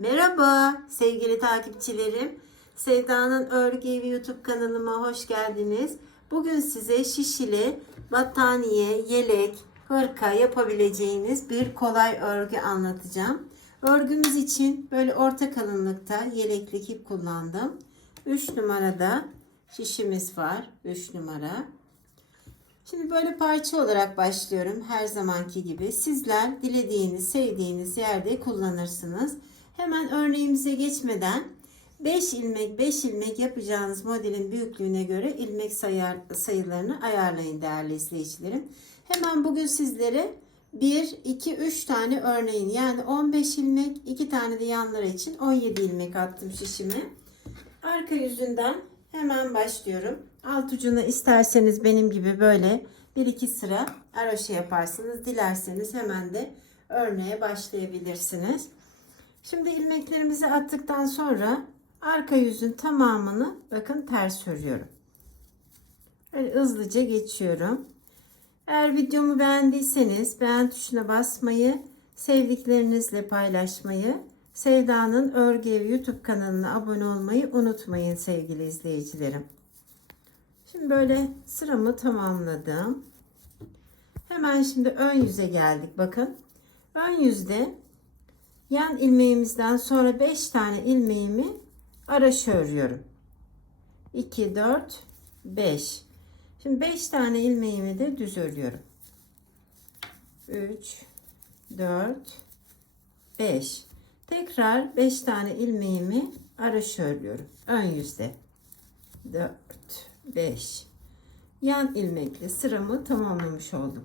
Merhaba sevgili takipçilerim. Sevda'nın Örgü Evi YouTube kanalıma hoş geldiniz. Bugün size şişili battaniye, yelek, hırka yapabileceğiniz bir kolay örgü anlatacağım. Örgümüz için böyle orta kalınlıkta yeleklik ip kullandım. 3 numarada şişimiz var. 3 numara. Şimdi böyle parça olarak başlıyorum her zamanki gibi. Sizler dilediğiniz, sevdiğiniz yerde kullanırsınız. Hemen örneğimize geçmeden 5 ilmek 5 ilmek yapacağınız modelin büyüklüğüne göre ilmek sayar, sayılarını ayarlayın değerli izleyicilerim. Hemen bugün sizlere 1, 2, 3 tane örneğin yani 15 ilmek 2 tane de yanları için 17 ilmek attım şişimi. Arka yüzünden hemen başlıyorum. Alt ucuna isterseniz benim gibi böyle 1-2 sıra aroşe yaparsınız. Dilerseniz hemen de örneğe başlayabilirsiniz. Şimdi ilmeklerimizi attıktan sonra arka yüzün tamamını bakın ters örüyorum. Böyle hızlıca geçiyorum. Eğer videomu beğendiyseniz beğen tuşuna basmayı, sevdiklerinizle paylaşmayı, Sevda'nın Örgü Evi YouTube kanalına abone olmayı unutmayın sevgili izleyicilerim. Şimdi böyle sıramı tamamladım. Hemen şimdi ön yüze geldik. Bakın ön yüzde yan ilmeğimizden sonra 5 tane ilmeğimi araşı örüyorum. 2, 4, 5. Şimdi 5 tane ilmeğimi de düz örüyorum. 3, 4, 5. Tekrar 5 tane ilmeğimi araşı örüyorum. Ön yüzde. 4, 5. Yan ilmekle sıramı tamamlamış oldum.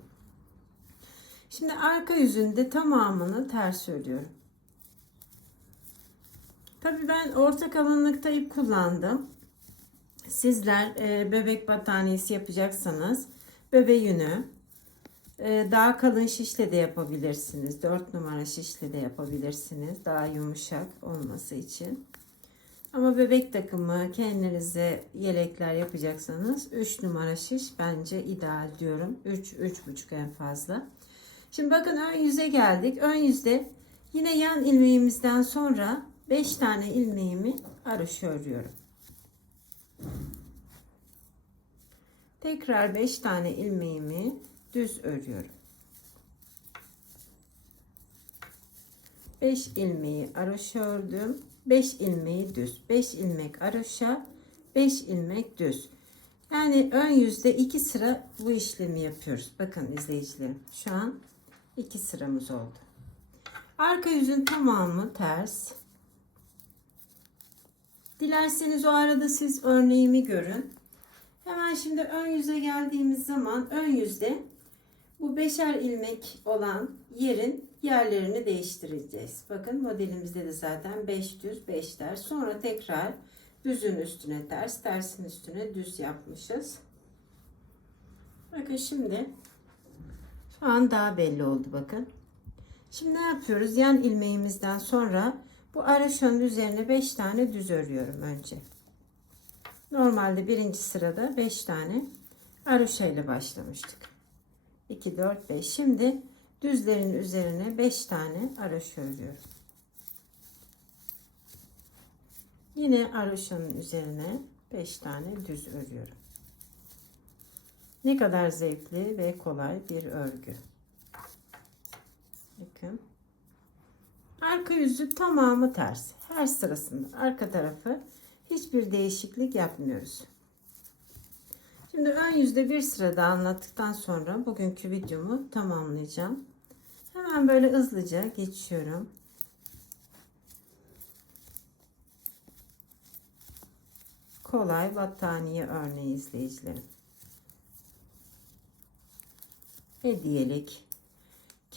Şimdi arka yüzünde tamamını ters örüyorum. Tabi ben orta kalınlıkta ip kullandım. Sizler e, bebek battaniyesi yapacaksanız bebe yünü e, daha kalın şişle de yapabilirsiniz. 4 numara şişle de yapabilirsiniz. Daha yumuşak olması için. Ama bebek takımı kendinize yelekler yapacaksanız 3 numara şiş bence ideal diyorum. 3 3,5 en fazla. Şimdi bakın ön yüze geldik. Ön yüzde yine yan ilmeğimizden sonra 5 tane ilmeğimi araşı örüyorum. Tekrar 5 tane ilmeğimi düz örüyorum. 5 ilmeği araşı ördüm. 5 ilmeği düz. 5 ilmek araşa, 5 ilmek düz. Yani ön yüzde 2 sıra bu işlemi yapıyoruz. Bakın izleyicilerim. Şu an 2 sıramız oldu. Arka yüzün tamamı ters. Dilerseniz o arada siz örneğimi görün. Hemen şimdi ön yüze geldiğimiz zaman ön yüzde bu beşer ilmek olan yerin yerlerini değiştireceğiz. Bakın modelimizde de zaten 5 düz 5 ters. Sonra tekrar düzün üstüne ters, tersin üstüne düz yapmışız. Bakın şimdi şu an daha belli oldu bakın. Şimdi ne yapıyoruz? Yan ilmeğimizden sonra bu araşonun üzerine 5 tane düz örüyorum önce. Normalde birinci sırada 5 tane aroşa ile başlamıştık. 2, 4, 5. Şimdi düzlerin üzerine 5 tane aroşa örüyorum. Yine aroşanın üzerine 5 tane düz örüyorum. Ne kadar zevkli ve kolay bir örgü. Bakın. Arka yüzü tamamı ters. Her sırasında arka tarafı hiçbir değişiklik yapmıyoruz. Şimdi ön yüzde bir sırada anlattıktan sonra bugünkü videomu tamamlayacağım. Hemen böyle hızlıca geçiyorum. Kolay battaniye örneği izleyicilerim. Hediyelik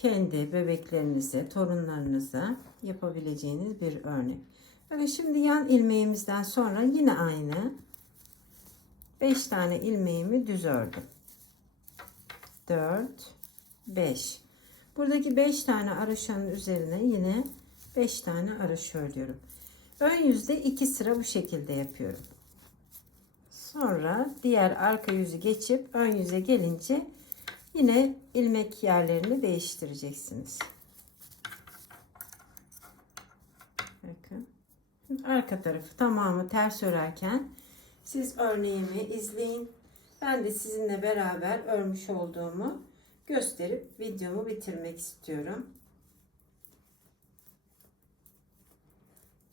kendi bebeklerinize, torunlarınıza yapabileceğiniz bir örnek. Bakın şimdi yan ilmeğimizden sonra yine aynı 5 tane ilmeğimi düz ördüm. 4 5 Buradaki 5 tane araşanın üzerine yine 5 tane araş örüyorum. Ön yüzde 2 sıra bu şekilde yapıyorum. Sonra diğer arka yüzü geçip ön yüze gelince yine ilmek yerlerini değiştireceksiniz. Arka tarafı tamamı ters örerken siz örneğimi izleyin. Ben de sizinle beraber örmüş olduğumu gösterip videomu bitirmek istiyorum.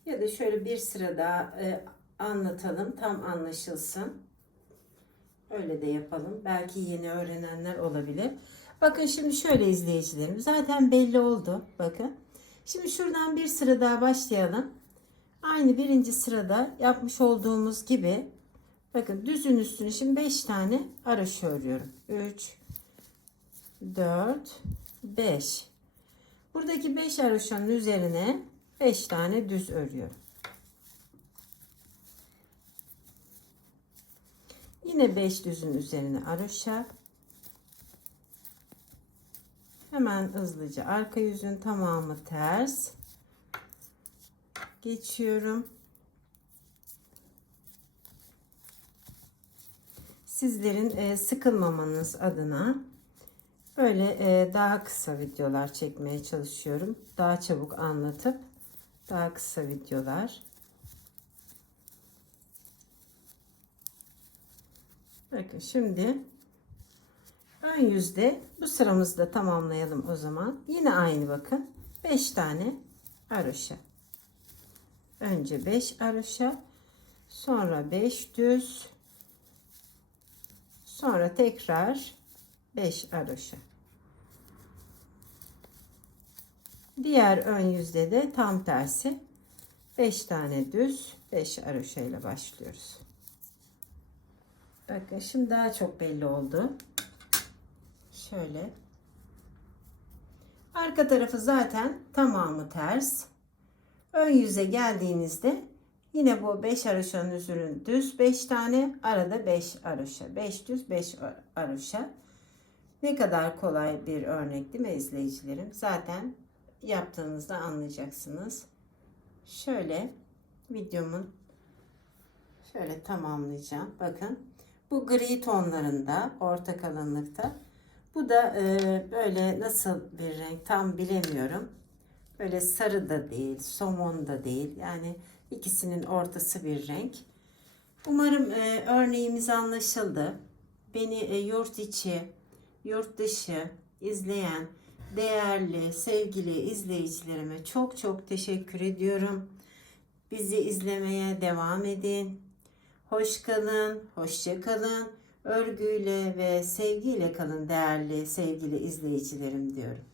Ya da şöyle bir sıra daha e, anlatalım tam anlaşılsın. Öyle de yapalım. Belki yeni öğrenenler olabilir. Bakın şimdi şöyle izleyicilerim. Zaten belli oldu. Bakın. Şimdi şuradan bir sıra daha başlayalım. Aynı birinci sırada yapmış olduğumuz gibi bakın düzün üstüne şimdi 5 tane araş örüyorum. 3 4 5 Buradaki 5 haroşanın üzerine 5 tane düz örüyorum. Yine 5 düzün üzerine haroşa. Hemen hızlıca arka yüzün tamamı ters. Geçiyorum. Sizlerin e, sıkılmamanız adına böyle e, daha kısa videolar çekmeye çalışıyorum. Daha çabuk anlatıp daha kısa videolar. Bakın şimdi ön yüzde bu sıramızı da tamamlayalım o zaman. Yine aynı bakın. 5 tane aroşa. Önce 5 aroşa, sonra 5 düz, sonra tekrar 5 aroşa. Diğer ön yüzde de tam tersi 5 tane düz, 5 aroşa ile başlıyoruz. Bakın şimdi daha çok belli oldu. Şöyle. Arka tarafı zaten tamamı ters. Ön yüze geldiğinizde yine bu 5 aroşanın üzerine düz 5 tane arada 5 aroşa. 5 düz 5 aroşa. Ne kadar kolay bir örnek değil mi izleyicilerim? Zaten yaptığınızda anlayacaksınız. Şöyle videomun şöyle tamamlayacağım. Bakın bu gri tonlarında orta kalınlıkta. Bu da e, böyle nasıl bir renk tam bilemiyorum. Böyle sarı da değil, somon da değil. Yani ikisinin ortası bir renk. Umarım e, örneğimiz anlaşıldı. Beni e, yurt içi, yurt dışı izleyen değerli, sevgili izleyicilerime çok çok teşekkür ediyorum. Bizi izlemeye devam edin. Hoş kalın, hoşça kalın. Örgüyle ve sevgiyle kalın değerli sevgili izleyicilerim diyorum.